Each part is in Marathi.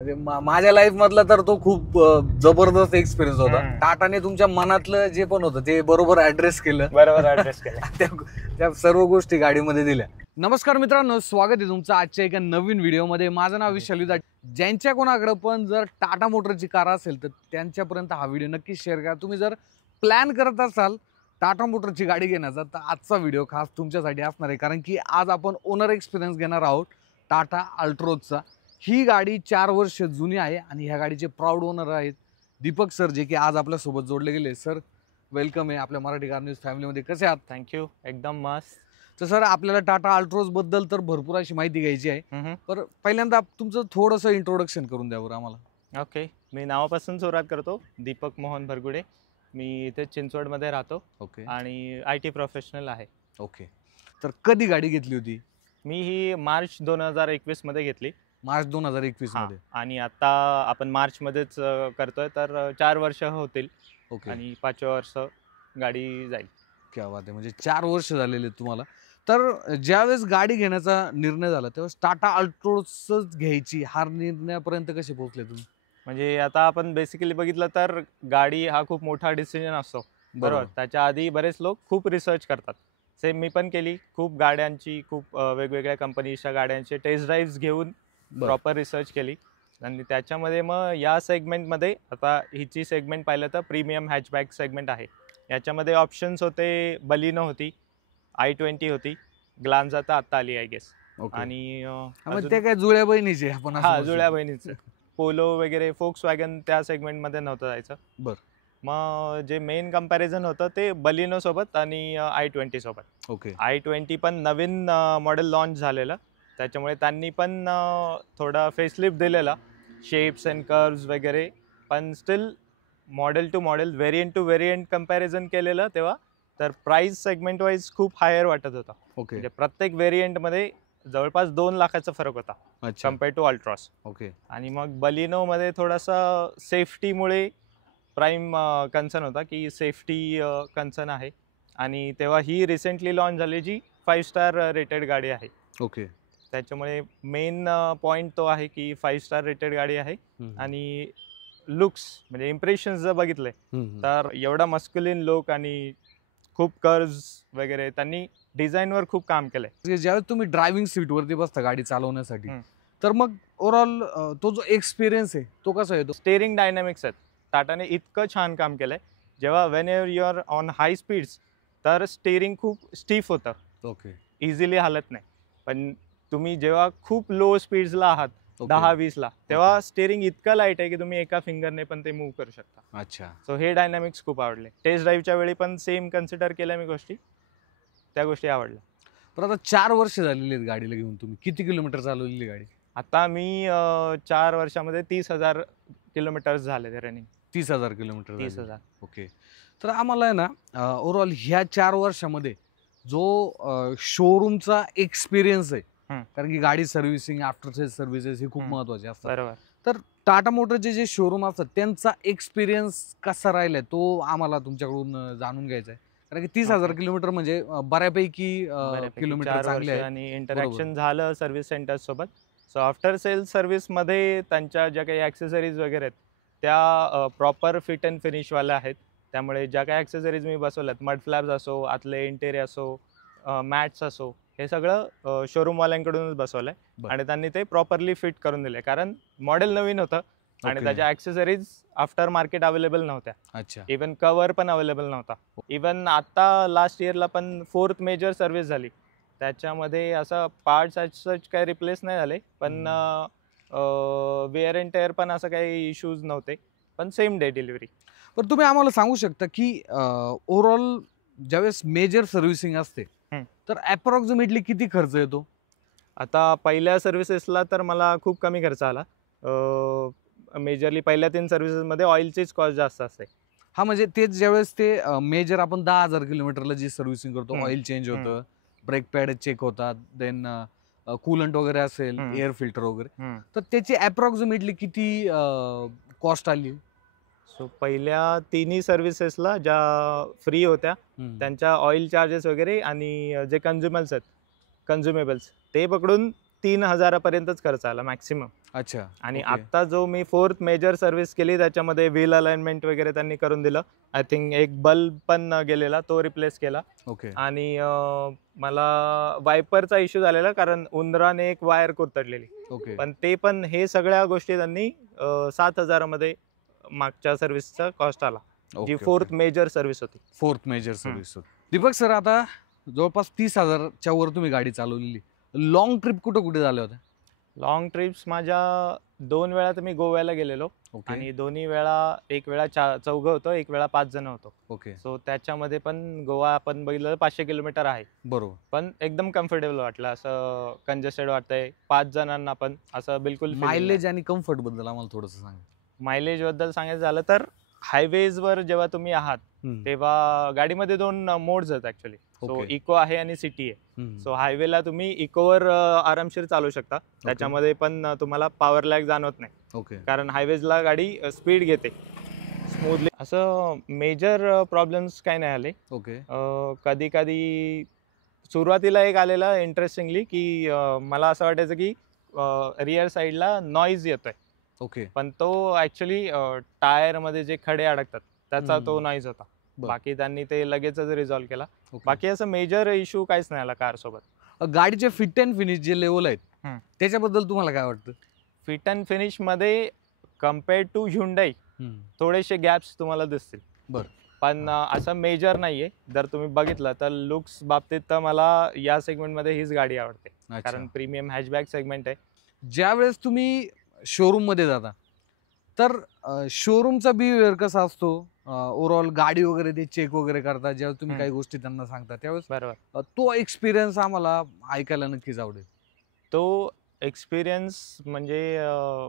माझ्या लाईफ मधला तर तो खूप जबरदस्त एक्सपिरियन्स होता. टाटाने तुमच्या मनातलं जे पण होतं ते बरोबर ऍड्रेस केलं. त्या सर्व गोष्टी गाडीमध्ये दिल्या. नमस्कार मित्रांनो, स्वागत आहे तुमचं आजच्या एका नवीन व्हिडिओमध्ये. माझं नाव विशाल विदा. ज्यांच्या कोणाकडे पण जर टाटा मोटरची कार असेल तर त्यांच्यापर्यंत हा व्हिडिओ नक्की शेअर करा. तुम्ही जर प्लॅन करत असाल टाटा मोटरची गाडी घेण्याचा तर आजचा व्हिडिओ खास तुमच्यासाठी असणार आहे, कारण की आज आपण ओनर एक्सपिरियन्स घेणार आहोत टाटा अल्ट्रोजचा. ही गाडी 4 वर्ष जुनी आहे आणि ह्या गाडीचे प्राऊड ओनर आहेत दीपक सर, जे की आज आपल्यासोबत जोडले गेले. सर वेलकम आहे आपल्या मराठी कार न्यूज फॅमिलीमध्ये. कसे आहात? थँक्यू, एकदम मस्त. तर सर आपल्याला टाटा अल्ट्रोज बद्दल तर भरपूर अशी माहिती घ्यायची आहे, पण पहिल्यांदा तुमचं थोडंसं इंट्रोडक्शन करून द्या बरं आम्हाला. ओके, मी नावापासून सुरुवात करतो. दीपक मोहन भरगुडे. मी इथे चिंचवडमध्ये राहतो. ओके. आणि IT प्रोफेशनल आहे. ओके. तर कधी गाडी घेतली होती? मी ही मार्च 2021 मध्ये घेतली. मार्च 2021 मध्ये. आणि आता आपण मार्च मध्येच करतोय, तर 4 वर्ष होतील. ओके. आणि 5व्या वर्ष गाडी जाईल. क्या बात आहे, म्हणजे 4 वर्ष झालेले तुम्हाला. तर ज्यावेळेस गाडी घेण्याचा निर्णय झाला त्यावेळेस टाटा अल्ट्रोजच घ्यायची, हा निर्णयापर्यंत कसे पोहोचले तुम्ही? म्हणजे आता आपण बेसिकली बघितलं तर गाडी हा खूप मोठा डिसिजन असतो, बरोबर. त्याच्या आधी बरेच लोक खूप रिसर्च करतात. सेम मी पण केली. खूप गाड्यांची, खूप वेगवेगळ्या कंपनीच्या गाड्यांचे टेस्ट ड्राईव्ह घेऊन प्रॉपर रिसर्च केली. आणि त्याच्यामध्ये मग या सेगमेंटमध्ये, आता हिची सेगमेंट पाहिलं तर प्रीमियम हॅचबॅक सेगमेंट आहे. याच्यामध्ये ऑप्शन्स होते, बलिनो होती, i20 होती, ग्लान्झा आता आली आय गेस. आणि ते काय जुळ्या बहिणीचे आपण? जुळ्या बहिणीचं पोलो वगैरे, फोक्सवॅगन त्या सेगमेंटमध्ये नव्हतं जायचं. मग जे मेन कंपॅरिझन होतं ते बलिनो सोबत आणि i20 सोबत. ओके. i20 पण नवीन मॉडेल लॉन्च झालेलं, त्याच्यामुळे त्यांनी पण थोडा फेसलिफ्ट दिलेला, शेप्स अँड कर्व्स वगैरे. पण still model to model, variant to variant comparison केलेलं तेव्हा, तर प्राइस सेगमेंट वाईज खूप हायर वाटत होता. ओके. म्हणजे प्रत्येक व्हेरियंटमध्ये जवळपास 2 लाखाचा फरक होता कम्पेअर टू अल्ट्रॉस. ओके. आणि मग बलिनोमध्ये थोडासा सेफ्टीमुळे प्राईम कन्सर्न होता, की सेफ्टी कन्सर्न आहे. आणि तेव्हा ही रिसेंटली लॉन्च झाली जी 5 स्टार रेटेड गाडी आहे. ओके. त्याच्यामुळे मेन पॉईंट तो आहे की 5 स्टार रेटेड गाडी आहे. आणि लुक्स म्हणजे इम्प्रेशन्स जर बघितले तर एवढा मस्क्युलिन लुक आणि खूप कर्व्स वगैरे, त्यांनी डिझाईनवर खूप काम केलंय. ज्यावेळेस तुम्ही ड्रायव्हिंग सीटवरती बसता गाडी चालवण्यासाठी, तर मग ओव्हरऑल तो जो एक्सपिरियन्स आहे तो कसा येतो? स्टेअरिंग डायनॅमिक्स आहेत, टाटाने इतकं छान काम केलंय. जेव्हा whenever you are on high speeds तर स्टेअरिंग खूप स्टीफ होतं. ओके. इझिली हालत नाही. पण तुम्ही जेव्हा खूप लो स्पीड्सला आहात, 10-20 ला, तेव्हा स्टेअरिंग इतकं लाईट आहे की तुम्ही एका फिंगरने पण ते मूव्ह करू शकता. अच्छा. सो हे डायनॅमिक्स खूप आवडले. टेस्ट ड्राईव्हच्या वेळी पण सेम कन्सिडर केल्या मी गोष्टी, त्या गोष्टी आवडल्या. पण आता 4 वर्ष झालेली आहेत गाडीला घेऊन, तुम्ही किती किलोमीटर चालवलेली गाडी? आता मी 4 वर्षामध्ये 30,000 किलोमीटर झाले रनिंग. 30,000 किलोमीटर? 30,000. ओके. तर आम्हाला आहे ना ओव्हरऑल ह्या 4 वर्षामध्ये जो शोरूमचा एक्सपिरियन्स आहे, कारण की गाडी सर्व्हिसिंग, आफ्टर सेल्स सर्व्हिसेस ही खूप महत्वाची असतात, बरोबर. तर टाटा मोटरचे जे शोरूम असतात त्यांचा एक्सपिरियन्स कसा राहिलाय तो आम्हाला तुमच्याकडून जाणून घ्यायचा आहे. कारण की 30,000 किलोमीटर म्हणजे बऱ्यापैकी किलोमीटर चांगले आहे. आणि इंटरॅक्शन झालं सर्व्हिस सेंटर सोबत. सो आफ्टर सेल्स सर्व्हिसमध्ये त्यांच्या ज्या काही ॲक्सेसरीज वगैरे आहेत त्या प्रॉपर फिट अँड फिनिशवाल्या आहेत. त्यामुळे ज्या काही ॲक्सेसरीज मी बसवल्यात, मड फ्लॅप्स असो, आतले इंटेरियर असो, मॅट्स असो, हे सगळं शोरूमवाल्यांकडूनच बसवलं आहे. आणि त्यांनी ते प्रॉपरली फिट करून दिले, कारण मॉडेल नवीन होतं आणि त्याच्या ॲक्सेसरीज आफ्टर मार्केट अवेलेबल नव्हत्या. अच्छा. इवन कवर पण अवेलेबल नव्हता. इवन आता लास्ट इयरला पण 4th मेजर सर्व्हिस झाली, त्याच्यामध्ये असं पार्ट्स सच काही रिप्लेस नाही झाले, पण वेअर अँड टेअर पण असं काही इश्यूज नव्हते, पण सेम डे डिलिव्हरी. पण तुम्ही आम्हाला सांगू शकता की ओव्हरऑल ज्यावेळेस मेजर सर्व्हिसिंग असते तर अप्रॉक्सिमेटली किती खर्च येतो? आता पहिल्या सर्व्हिसेसला तर मला खूप कमी खर्च आला. मेजरली पहिल्या 3 सर्व्हिसेसमध्ये ऑइलचीच कॉस्ट जास्त असते. हा, म्हणजे तेच ज्यावेळेस ते मेजर आपण 10,000 किलोमीटरला जी सर्व्हिसिंग करतो, ऑइल चेंज होतं, ब्रेक पॅड चेक होतात, देन कूलंट वगैरे असेल, एअर फिल्टर वगैरे, तर त्याची अप्रॉक्सिमेटली किती कॉस्ट आली? सो पहिल्या 3ही सर्व्हिसेसला ज्या फ्री होत्या त्यांच्या ऑइल चार्जेस वगैरे आणि जे कन्झ्युमेबल्स आहेत, कन्झ्युमेबल्स, ते पकडून 3,000 पर्यंतच खर्च आला मॅक्सिमम. अच्छा. आणि ओके. आता जो मी 4th मेजर सर्व्हिस केली त्याच्यामध्ये व्हील अलाइनमेंट वगैरे त्यांनी करून दिलं. आय थिंक एक बल्ब पण गेलेला, तो रिप्लेस केला. ओके. आणि मला वायपरचा इश्यू झालेला कारण उंदराने एक वायर कुरतडलेली. ओके. पण ते पण हे सगळ्या गोष्टी त्यांनी 7,000 मध्ये मागच्या सर्व्हिसचा कॉस्ट आला, जी okay, 4th okay. Major service होती. 4th major service. Deepak sir, आता जवळपास 30,000च्या वर तुम्ही गाडी चालवलेली. लॉंग ट्रिप कुठं कुठे झाल्या होत्या? लॉंग ट्रिप्स माझ्या 2 वेळा तर मी गोव्याला गेलेलो. ओके. आणि दोन्ही वेळा, एक वेळा 4 होतो, एक वेळा 5 जण होतो. ओके. सो त्याच्यामध्ये पण गोवा आपण बघितलं 500 किलोमीटर आहे. बरोबर. पण एकदम कम्फर्टेबल वाटलं, असं कंजेस्टेड वाटतंय 5 जणांना पण असं बिलकुल. मायलेज आणि कम्फर्ट बद्दल आम्हाला थोडंसं सांगा. मायलेज बद्दल सांगायचं झालं तर हायवेजवर जेव्हा तुम्ही आहात तेव्हा गाडीमध्ये 2 मोड्स आहेत ऍक्च्युली. So okay. इको आहे आणि सिटी आहे. सो हायवेला तुम्ही इकोवर आरामशीर चालू शकता, त्याच्यामध्ये पण तुम्हाला पॉवर लॅग जाणवत नाही. ओके. कारण हायवेजला गाडी स्पीड घेते स्मूथली. असं मेजर प्रॉब्लेम्स काय नाही आले. ओके. कधी कधी सुरुवातीला एक आलेला इंटरेस्टिंगली की मला असं वाटायचं की रिअर साईडला नॉईज येतोय. ओके. पण तो ऍक्च्युली टायरमध्ये जे खडे अडकतात त्याचा तो नॉईज होता. बरं. बाकी त्यांनी ते लगेचच रिझॉल्व्ह केला. ओके. बाकी असं मेजर इश्यू काहीच नाही आला कार सोबत. गाडीचे फिट अँड फिनिश जे लेवल आहेत त्याच्याबद्दल तुम्हाला काय वाटतं? फिट अँड फिनिश मध्ये कम्पेअर टू ह्युंडाई थोडेसे गॅप्स तुम्हाला दिसतील. बरं. पण असं मेजर नाहीये. जर तुम्ही बघितलं तर लुक्स बाबतीत तर मला या सेगमेंटमध्ये हीच गाडी आवडते. कारण प्रीमियम हॅचबॅक सेगमेंट आहे. ज्यावेळेस तुम्ही शोरूम मध्ये जाता तर शोरूमचा बिहेवियर कसा असतो? ओव्हरऑल गाडी वगैरे ते चेक वगैरे करता, जेव्हा तुम्ही काही गोष्टी त्यांना सांगता त्यावेळेस बरोबर. तो एक्सपिरियन्स आम्हाला ऐकायला नक्कीच आवडेल. तो एक्सपिरियन्स म्हणजे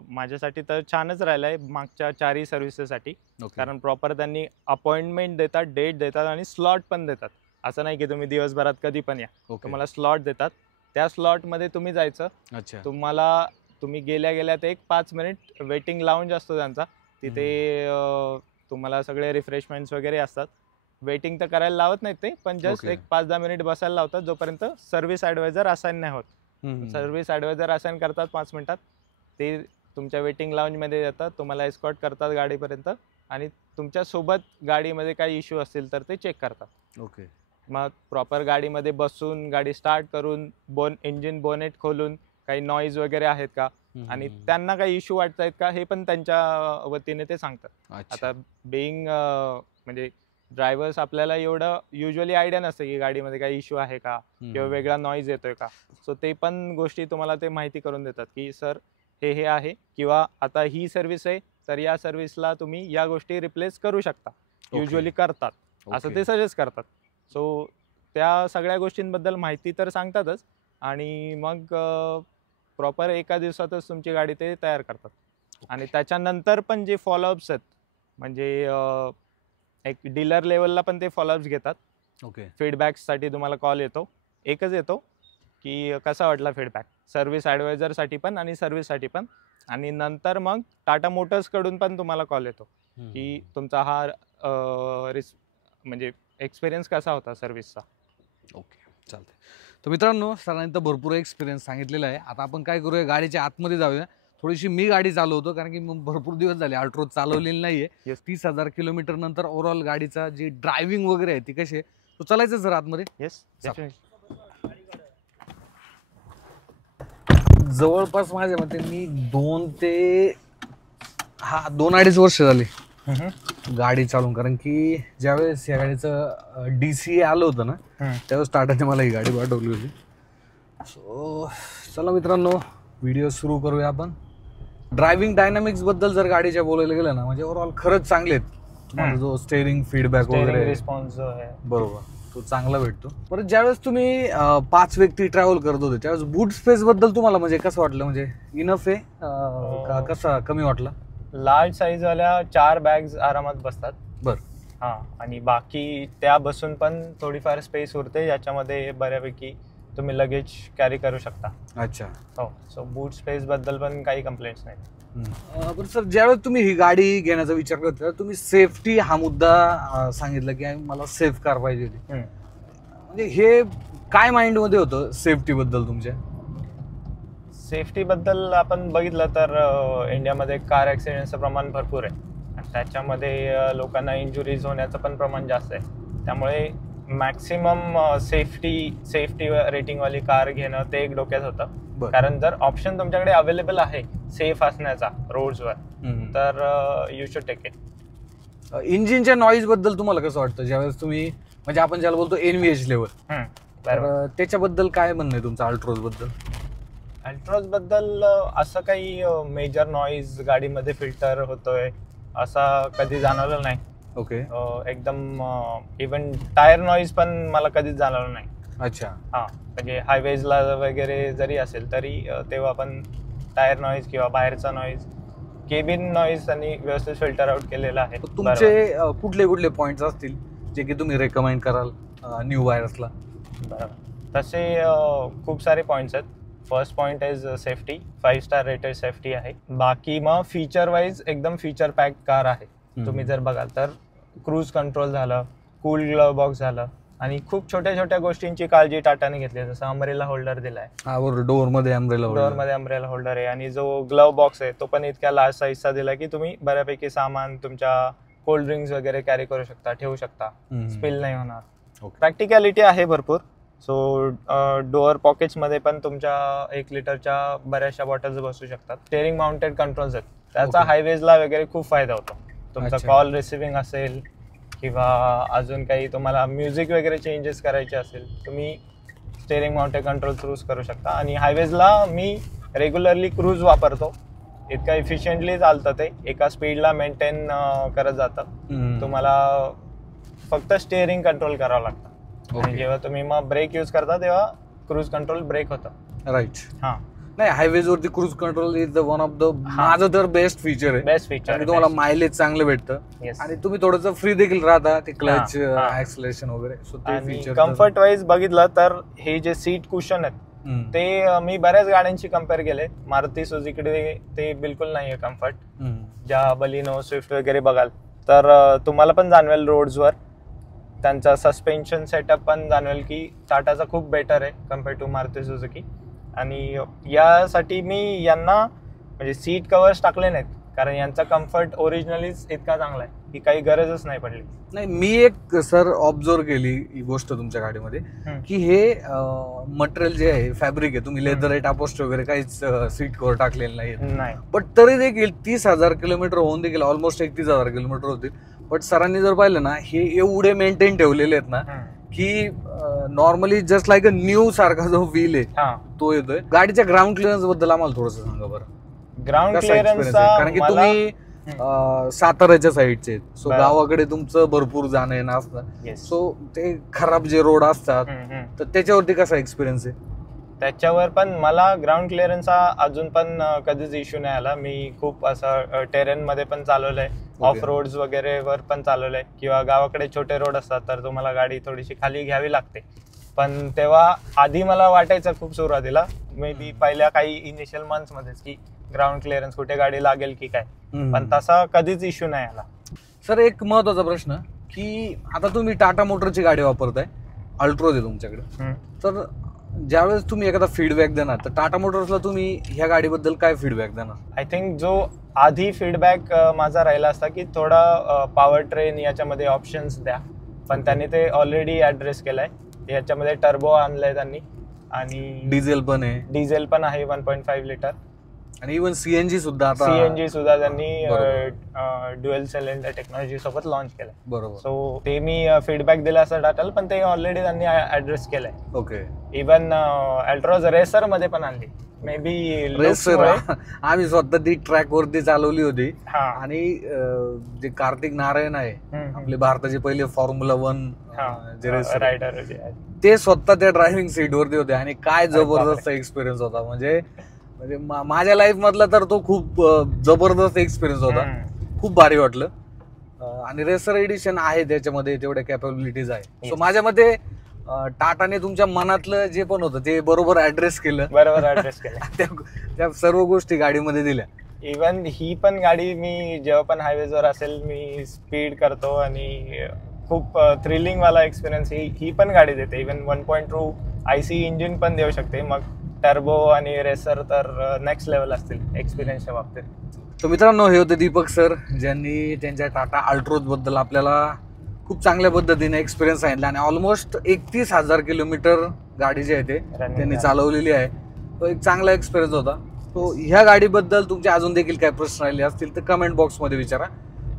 माझ्यासाठी तर छानच राहिलाय मागच्या 4ही सर्व्हिसेससाठी. कारण प्रॉपर त्यांनी अपॉइंटमेंट देतात, डेट देतात आणि स्लॉट पण देतात. असं नाही की तुम्ही दिवसभरात कधी पण या. तुम्हाला स्लॉट देतात, त्या स्लॉटमध्ये तुम्ही जायचं. अच्छा. तुम्ही गेल्या ते एक 5 मिनिट वेटिंग लाऊंज असतो त्यांचा. तिथे तुम्हाला सगळे रिफ्रेशमेंट्स वगैरे असतात. वेटिंग तर करायला लावत नाहीत ते, पण जस्ट एक 5-10 मिनिट बसायला लावतात जोपर्यंत सर्व्हिस ॲडवायझर असाइन नाही होत. सर्व्हिस ॲडवायझर असाइन करतात 5 मिनिटात. ते तुमच्या वेटिंग लाऊंजमध्ये येतात, तुम्हाला एस्कॉर्ट करतात गाडीपर्यंत आणि तुमच्यासोबत गाडीमध्ये काही इश्यू असतील तर ते चेक करतात. ओके. मग प्रॉपर गाडीमध्ये बसून गाडी स्टार्ट करून इंजिन बोनेट खोलून काही नॉईज वगैरे आहेत का आणि त्यांना काही इश्यू वाटत आहेत का हे पण त्यांच्या वतीने ते सांगतात. आता बिईंग म्हणजे ड्रायव्हर्स आपल्याला एवढं युजली आयडिया नसते की गाडीमध्ये काही इश्यू आहे का किंवा वेगळा नॉईज येतोय का. सो ते पण गोष्टी तुम्हाला ते माहिती करून देतात की सर हे आहे किंवा आता ही सर्व्हिस आहे तर या सर्व्हिसला तुम्ही या गोष्टी रिप्लेस करू शकता. युजली करतात असं ते सजेस्ट करतात. सो त्या सगळ्या गोष्टींबद्दल माहिती तर सांगतातच आणि मग प्रॉपर एका दिवसातच तुमची गाडी ते तयार करतात. आणि त्याच्यानंतर पण जे फॉलोअप्स आहेत म्हणजे एक डीलर लेवलला पण ते फॉलोअप्स घेतात. ओके. फीडबॅकसाठी तुम्हाला कॉल येतो, एकच येतो की कसा वाटला फीडबॅक, सर्व्हिस ॲडवायझरसाठी पण आणि सर्व्हिससाठी पण. आणि नंतर मग टाटा मोटर्सकडून पण तुम्हाला कॉल येतो की तुमचा हा म्हणजे एक्सपिरियन्स कसा होता सर्व्हिसचा. ओके, चालतंय. तर मित्रांनो, सरांनी तर भरपूर एक्सपिरियन्स सांगितलेला आहे. आता आपण काय करूया, गाडीच्या आतमध्ये जाऊया. थोडीशी मी गाडी चालवतो कारण की मग भरपूर दिवस झाले अल्ट्रोज चालवलेली नाहीये. 30,000 किलोमीटर नंतर ओव्हरऑल गाडीचा जी ड्रायव्हिंग वगैरे आहे ती कशी आहे तो चालायचं सर आतमध्ये. येस, जवळपास माझ्या मते मी 2-2.5 वर्ष झाली गाडी चालवून. कारण की ज्यावेळेस या गाडीचं DCA आलं होतं ना त्यावेळेस टाटाने मला ही गाडी पाठवली होती. सो चला मित्रांनो, व्हिडिओ सुरू करूया आपण. ड्रायव्हिंग डायनामिक्स बद्दल जर गाडीच्या बोलायला गेलं ना म्हणजे ओव्हरऑल खरंच चांगले आहेत. तुम्हाला जो स्टेअरिंग फीडबॅक वगैरे रिस्पॉन्स जो आहे बरोबर तो चांगला भेटतो. परत ज्यावेळेस तुम्ही 5 व्यक्ती ट्रॅव्हल करत होते त्यावेळेस बूट स्पेस बद्दल तुम्हाला म्हणजे कसं वाटलं? म्हणजे इनफ आहे का कसा कमी वाटला? लार्ज साईज वाल्या 4 बॅग्स आरामात बसतात. बरं. हां, आणि बाकी त्या बसून पण थोडीफार स्पेस उरते ज्याच्यामध्ये बऱ्यापैकी तुम्ही लगेज कॅरी करू शकता. अच्छा. हो, सो बूट स्पेस बद्दल पण काही कंप्लेंट्स नाही. बरं सर, ज्यावेळेस तुम्ही ही गाडी घेण्याचा विचार करता तुम्ही सेफ्टी हा मुद्दा सांगितला की मला सेफ कार पाहिजे होती. म्हणजे हे काय माइंड मध्ये होतं सेफ्टी बद्दल तुमच्या? सेफ्टी बद्दल आपण बघितलं तर इंडियामध्ये कार ॲक्सिडेंटचं प्रमाण भरपूर आहे आणि त्याच्यामध्ये लोकांना इंजुरीज होण्याचं पण प्रमाण जास्त आहे. त्यामुळे मॅक्सिमम सेफ्टी रेटिंगवाली कार घेणं ते एक डोक्यात होतं. कारण जर ऑप्शन तुमच्याकडे अवेलेबल आहे सेफ असण्याचा रोड्सवर तर यू शुड टेक इट. इंजिनच्या नॉईज बद्दल तुम्हाला कसं वाटतं ज्यावेळेस तुम्ही म्हणजे आपण ज्याला बोलतो NVH लेवल, तर त्याच्याबद्दल काय म्हणणं आहे तुमचं अल्ट्रोज बद्दल? अल्ट्रोज बद्दल असं काही मेजर नॉईज गाडीमध्ये फिल्टर होतोय असा कधी जाणवलं नाही. ओके. एकदम इव्हन टायर नॉईज पण मला कधीच जाणवलं नाही. अच्छा. हा, म्हणजे हायवेजला वगैरे जरी असेल तरी तेव्हा आपण टायर नॉईज किंवा बाहेरचा नॉईज, केबिन नॉईज त्यांनी व्यवस्थित फिल्टर आउट केलेला आहे. तुमचे कुठले कुठले पॉइंट्स असतील जे की तुम्ही रेकमेंड कराल न्यू बायर्सला? बरोबर, तसे खूप सारे पॉईंट्स आहेत. First point is safety, 5 star rated safety आहे. बाकी मग फीचर वाईज एकदम फीचर पॅक कार आहे. तुम्ही जर बघाल तर क्रूज कंट्रोल झालं, कूल ग्लव बॉक्स झालं आणि खूप छोट्या छोट्या गोष्टींची काळजी टाटाने घेतली. जसं अम्ब्रेला होल्डर दिलाय, डोअर मध्ये अम्ब्रेला होल्डर आहे आणि जो ग्लव बॉक्स आहे तो पण इतक्या लार्ज साईजचा दिला की तुम्ही बऱ्यापैकी सामान तुमच्या कोल्ड ड्रिंक्स वगैरे कॅरी करू शकता, ठेवू शकता, स्पिल नाही होणार. प्रॅक्टिकॅलिटी आहे भरपूर. सो डोअर पॉकेट्समध्ये पण तुमच्या 1 लिटरच्या बऱ्याचशा बॉटल्स बसू शकतात. स्टेअरिंग माउंटेड कंट्रोल्स आहेत, त्याचा हायवेजला वगैरे खूप फायदा होतो. तुमचा कॉल रिसिव्हिंग असेल किंवा अजून काही तुम्हाला म्युझिक वगैरे चेंजेस करायचे असेल तुम्ही स्टेअरिंग माउंटेड कंट्रोल यूज करू शकता. आणि हायवेजला मी रेग्युलरली क्रूज वापरतो, इतका इफिशियंटली चालतं ते, एका स्पीडला मेंटेन करत जातं. तुम्हाला फक्त स्टेअरिंग कंट्रोल करावं लागतं. आणि जेव्हा तुम्ही मग ब्रेक यूज करता तेव्हा क्रूज कंट्रोल ब्रेक होतं. राईट. हा, नाही, हायवेज वरती cruise control is the one of the माझं तर बेस्ट फीचर आहे. बेस्ट फीचर, तुम्हाला मायलेज चांगलं भेटतं आणि तुम्ही थोडंसं फ्री देखील राहता, ते क्लच ऍक्सलेशन वगैरे. सो ते फीचर कम्फर्ट वाईज बघितलं तर हे जे सीट कुशन आहेत ते मी बऱ्याच गाड्यांशी कम्पेअर केले. मारुती सुझुकीकडे ते बिलकुल नाहीये कम्फर्ट. ज्या बलिनो स्विफ्ट वगैरे बघाल तर तुम्हाला पण जाणवेल रोड्सवर त्यांचा सस्पेन्शन सेटअप पण जाणवेल की टाटाचा खूप बेटर आहे कम्पेअर टू मारुती सुझुकी. आणि यासाठी मी यांना म्हणजे सीट कव्हर्स टाकले नाहीत कारण यांचा कम्फर्ट ओरिजिनलीच इतका चांगला आहे की काही गरजच नाही पडली. नाही, मी एक सर ऑब्झर्व केली ही गोष्ट तुमच्या गाडीमध्ये की हे मटेरियल जे आहे फॅब्रिक आहे, तुम्ही लेदर टापोस्ट वगैरे काहीच सीट कव्हर टाकलेलं नाही. बट तरी देखील 30,000 किलोमीटर होऊन देखील ऑलमोस्ट 31,000 किलोमीटर होतील. बट सरांनी जर पाहिलं ना हे एवढे मेंटेन ठेवलेले आहेत ना की normally just like a new सारखा जो व्हील आहे तो येतोय. गाडीच्या ग्राउंड क्लिअरन्स बद्दल आम्हाला थोडंसं सांगा बरं. ग्राउंड क्लिअरन्स कारण की तुम्ही साताऱ्याच्या साईडचे आहेत, सो गावाकडे तुमचं भरपूर जाणं येणं असतं, सो ते खराब जे रोड असतात तर त्याच्यावरती कसा एक्सपिरियन्स आहे? त्याच्यावर पण मला ग्राउंड क्लिअरन्सचा अजून पण कधीच इश्यू नाही आला. मी खूप असं टेरेन मध्ये पण चालवलंय, ऑफ रोड्स वगैरे वर पण चालवलंय किंवा गावाकडे छोटे रोड असतात तर तुम्हाला गाडी थोडीशी खाली घ्यावी लागते. पण तेव्हा आधी मला वाटायचं खूप सुरुवातीला मे बी पहिल्या काही इनिशियल मंथ्स मध्येच की ग्राउंड क्लिअरन्स कुठे गाडी लागेल की काय, पण तसा कधीच इश्यू नाही आला. सर एक महत्वाचा प्रश्न की आता तुम्ही टाटा मोटरची गाडी वापरताय, अल्ट्रोज आहे तुमच्याकडे, तर ज्यावेळेस तुम्ही एखादा फीडबॅक देणार तर टाटा मोटर्सला तुम्ही ह्या गाडीबद्दल काय फीडबॅक देणार? आय थिंक जो आधी फीडबॅक माझा राहिला असता की थोडा पॉवर ट्रेन याच्यामध्ये ऑप्शन्स द्या, पण त्यांनी ते ऑलरेडी ऍड्रेस केलाय. याच्यामध्ये टर्बो आणलंय त्यांनी आणि डिझेल पण आहे 1.5 लिटर आणि इव्हन सीएनजी सुद्धा त्यांनी ड्युअल सिलेंडर टेक्नॉलॉजी सोबत लॉन्च केलंय. बरोबर. सो ते मी फीडबॅक दिला असं टाटाला, पण ते ऑलरेडी त्यांनी ऍड्रेस केलंय. ओके. इव्हन अल्ट्रोज रेसर मध्ये पण आणली. मे बी रेसर आम्ही स्वतः ती ट्रॅक वरती चालवली होती आणि जे कार्तिक नारायण आहे आपले भारताचे पहिले फॉर्म्युला 1 जे रेसर रायडर ते स्वतः त्या ड्रायव्हिंग सीट वरती होते आणि काय जबरदस्त एक्सपिरियन्स होता. म्हणजे माझ्या लाईफ मधला तर तो खूप जबरदस्त एक्सपिरियन्स होता, खूप भारी वाटलं. आणि रेसर एडिशन आहे त्याच्यामध्ये तेवढ्या कॅपॅबिलिटीज आहे. सो माझ्या मते टाटाने तुमच्या मनातलं जे पण होतं ते बरोबर ऍड्रेस केलं. त्या सर्व गोष्टी गाडीमध्ये दिल्या. इव्हन ही पण गाडी मी जेव्हा पण हायवेजवर असेल मी स्पीड करतो आणि खूप थ्रिलिंग वाला एक्सपिरियन्स ही पण गाडी देते. इव्हन 1.2 IC इंजिन पण देऊ शकते. मग टर्बो आणि रेसर तर नेक्स्ट लेवल असतील एक्सपिरियन्सच्या बाबतीत. तर मित्रांनो, हे होते दीपक सर, ज्यांनी त्यांच्या टाटा अल्ट्रोज बद्दल आपल्याला खूप चांगल्या पद्धतीने एक्सपिरियन्स सांगितला आणि ऑलमोस्ट 31,000 किलोमीटर गाडी जी आहे ते त्यांनी चालवलेली आहे. तो एक चांगला एक्सपिरियन्स होता. तो ह्या गाडीबद्दल तुमचे अजून देखील काही प्रश्न राहिले असतील तर कमेंट बॉक्समध्ये विचारा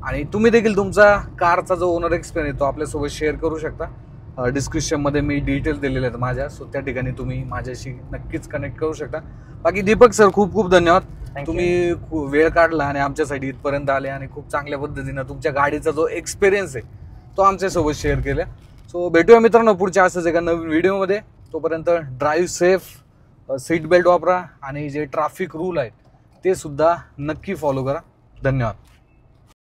आणि तुम्ही देखील तुमचा कारचा जो ओनर एक्सपिरियन्स तो आपल्यासोबत शेअर करू शकता. डिस्क्रिप्शनमध्ये मी डिटेल्स दिलेले आहेत माझ्या, सो त्या ठिकाणी तुम्ही माझ्याशी नक्कीच कनेक्ट करू शकता. बाकी दीपक सर, खूप खूप धन्यवाद. तुम्ही वेळ काढला आणि आमच्यासाठी इथपर्यंत आले आणि खूप चांगल्या पद्धतीनं तुमच्या गाडीचा जो एक्सपिरियन्स आहे तो आमच्यासोबत शेअर केला. सो भेटूया मित्रांनो पुढच्या असंच एका नवीन व्हिडिओमध्ये. तोपर्यंत ड्राईव्ह सेफ, सीट बेल्ट वापरा आणि जे ट्रॅफिक रूल आहेत ते सुद्धा नक्की फॉलो करा. धन्यवाद.